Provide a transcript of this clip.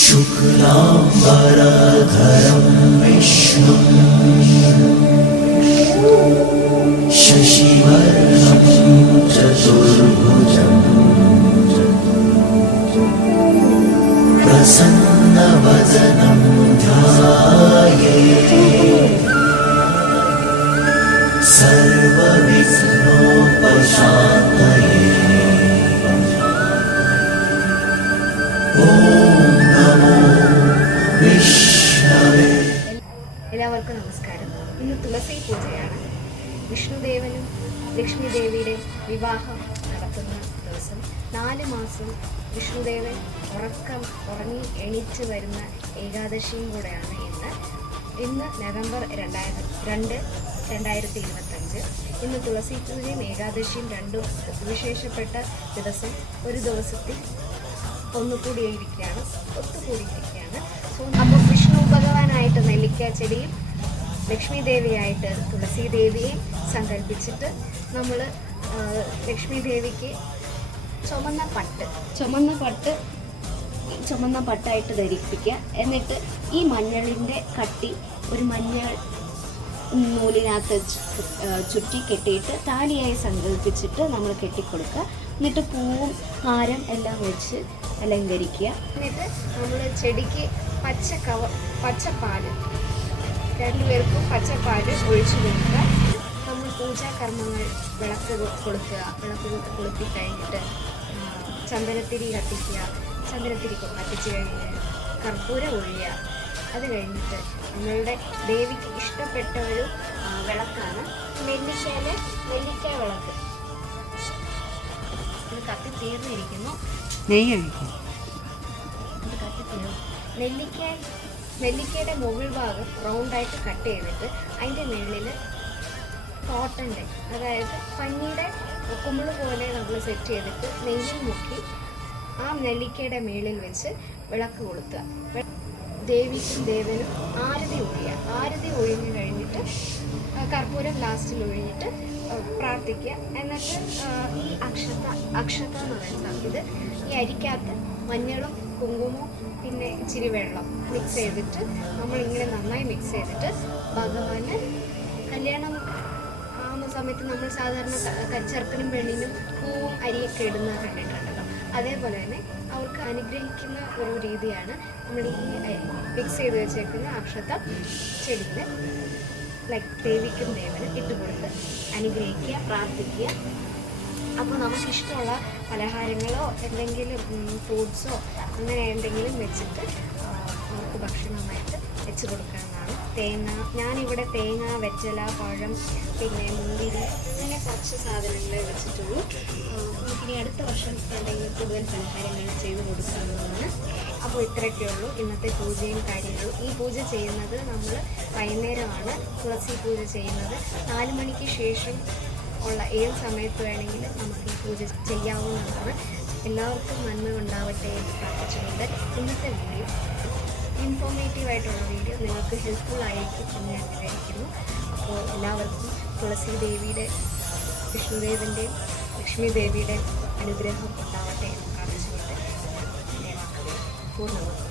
शुक्लाम्बरधरं विष्णुं शशिवर्णं चतुर्भुजं प्रसन्नवदनं ध्यायेत् सर्वविघ्नोपशान्तये। എല്ലാവർക്കും നമസ്കാരം. ഇന്ന് തുളസി പൂജയാണ്. വിഷ്ണുദേവനും ലക്ഷ്മി ദേവിയുടെ വിവാഹം നടത്തുന്ന ദിവസം. 4 മാസം വിഷ്ണുദേവൻ ഉറങ്ങി എണീറ്റ് വരുന്ന ഏകാദശിയും കൂടെയാണ് ഇന്ന് നവംബർ 2, 2025. ഇന്ന് തുളസി പൂജയും ഏകാദശിയും രണ്ടും വിശേഷപ്പെട്ട ദിവസം ഒരു ദിവസത്തിൽ ഒത്തുകൂടിയിരിക്കുകയാണ്. അപ്പോൾ വിഷ്ണു ഭഗവാനായിട്ട് നെല്ലിക്ക ചെടിയും ലക്ഷ്മി ദേവിയായിട്ട് തുളസി ദേവിയെ സങ്കല്പിച്ചിട്ട് നമ്മൾ ലക്ഷ്മി ദേവിക്ക് ചുമന്ന പട്ടായിട്ട് ധരിപ്പിക്കുക. എന്നിട്ട് ഈ മഞ്ഞളിൻ്റെ കട്ടി ഒരു മഞ്ഞൾ നൂലിനകത്ത് ചുറ്റി കെട്ടിയിട്ട് താലിയായി സങ്കല്പിച്ചിട്ട് നമ്മൾ കെട്ടിക്കൊടുക്കുക. എന്നിട്ട് പൂവും ഹാരം എല്ലാം വെച്ച് അലങ്കരിക്കുക. എന്നിട്ട് നമ്മൾ ചെടിക്ക് പച്ചപ്പാല് 2 പേർക്കും പച്ചപ്പാല് ഒഴിച്ചു കൊടുക്കുക. നമ്മൾ പൂജാകർമ്മങ്ങൾ വിളക്ക് കൊളുത്തി കഴിഞ്ഞിട്ട് ചന്ദനത്തിരി കത്തിക്കുക. ചന്ദനത്തിരി കത്തിച്ച് കഴിഞ്ഞ് കർപ്പൂരം ഒഴിയുക. അത് കഴിഞ്ഞിട്ട് നമ്മളുടെ ദേവിക്ക് ഇഷ്ടപ്പെട്ട ഒരു വിളക്കാണ് നെല്ലിക്ക വിളക്ക്. ഇത് കത്തിത്തീർന്നിരിക്കുന്നു. നെല്ലിക്കയുടെ മുകൾ ഭാഗം റൗണ്ടായിട്ട് കട്ട് ചെയ്തിട്ട് അതിൻ്റെ മുകളിൽ കോട്ടൻ്റെ, അതായത് പഞ്ഞിയുടെ കുമ്പിള് പോലെ നമ്മൾ സെറ്റ് ചെയ്തിട്ട് നെയ്യിൽ മുക്കി ആ നെല്ലിക്കയുടെ മുകളിൽ വെച്ച് വിളക്ക് കൊളുത്തുക. ദേവിക്കും ദേവനും ആരതി ഒഴിഞ്ഞു കഴിഞ്ഞിട്ട് കർപ്പൂരം ലാസ്റ്റിൽ ഒഴിഞ്ഞിട്ട് പ്രാർത്ഥിക്കുക. എന്നിട്ട് ഈ അക്ഷത എന്ന് പറയുന്നത് ഇത് ഈ അരിക്കകത്ത് മഞ്ഞളും കുങ്കുമവും പിന്നെ ഇച്ചിരി വെള്ളം മിക്സ് ചെയ്തിട്ട് നമ്മളിങ്ങനെ നന്നായി മിക്സ് ചെയ്തിട്ട് ഭഗവാന് കല്യാണം ആവുന്ന സമയത്ത് നമ്മൾ സാധാരണ ചെറുക്കനും പെണ്ണിനും പൂവും അരിയൊക്കെ ഇടുന്ന കണ്ടിട്ടുണ്ടല്ലോ. അതേപോലെ തന്നെ അവർക്ക് അനുഗ്രഹിക്കുന്ന ഒരു രീതിയാണ് നമ്മൾ ഈ മിക്സ് ചെയ്ത് വെച്ചേക്കുന്ന അക്ഷത ചെടിയിൽ ദേവിക്കും ദേവനും ഇട്ടുകൊടുത്ത് അനുഗ്രഹിക്കുക, പ്രാർത്ഥിക്കുക. അപ്പോൾ നമുക്കിഷ്ടമുള്ള പലഹാരങ്ങളോ എന്തെങ്കിലും ഫ്രൂട്ട്സോ അങ്ങനെ എന്തെങ്കിലും വെച്ചിട്ട് അവർക്ക് ഭക്ഷണമായിട്ട് വെച്ച് കൊടുക്കാവുന്നതാണ്. ഞാനിവിടെ തേങ്ങ, വെറ്റല, പഴം, പിന്നെ മുന്തിരി അങ്ങനെ കുറച്ച് സാധനങ്ങളെ വെച്ചിട്ടുള്ളൂ. നമുക്കിനി അടുത്ത വർഷം എന്തെങ്കിലും കൂടുതൽ പലഹാരങ്ങൾ ചെയ്ത് കൊടുക്കാവുന്നതാണ്. അപ്പോൾ ഇത്രയൊക്കെ ഉള്ളൂ ഇന്നത്തെ പൂജയും കാര്യങ്ങളും. ഈ പൂജ ചെയ്യുന്നത് നമ്മൾ വൈകുന്നേരമാണ് തുളസി പൂജ ചെയ്യുന്നത്. 4 മണിക്ക് ശേഷം ഉള്ള ഏത് സമയത്ത് വേണമെങ്കിലും നമുക്ക് ഈ പൂജ ചെയ്യാവുന്നതാണ്. എല്ലാവർക്കും നന്മ ഉണ്ടാവട്ടെ എന്ന് പ്രാർത്ഥിച്ചുകൊണ്ട് ഇന്നത്തെ വീഡിയോ ഇൻഫോർമേറ്റീവായിട്ടുള്ള വീഡിയോ നിങ്ങൾക്ക് ഹെൽപ്ഫുൾ ആയിരിക്കും എന്ന് ഞാൻ വിചാരിക്കുന്നു. അപ്പോൾ എല്ലാവർക്കും തുളസി ദേവിയുടെ, വിഷ്ണുദേവൻ്റെയും ലക്ഷ്മി ദേവിയുടെയും അനുഗ്രഹം ഉണ്ടാവട്ടെ എന്ന് പ്രാർത്ഥിച്ചുകൊണ്ട് പൂർണ്ണമാണ്.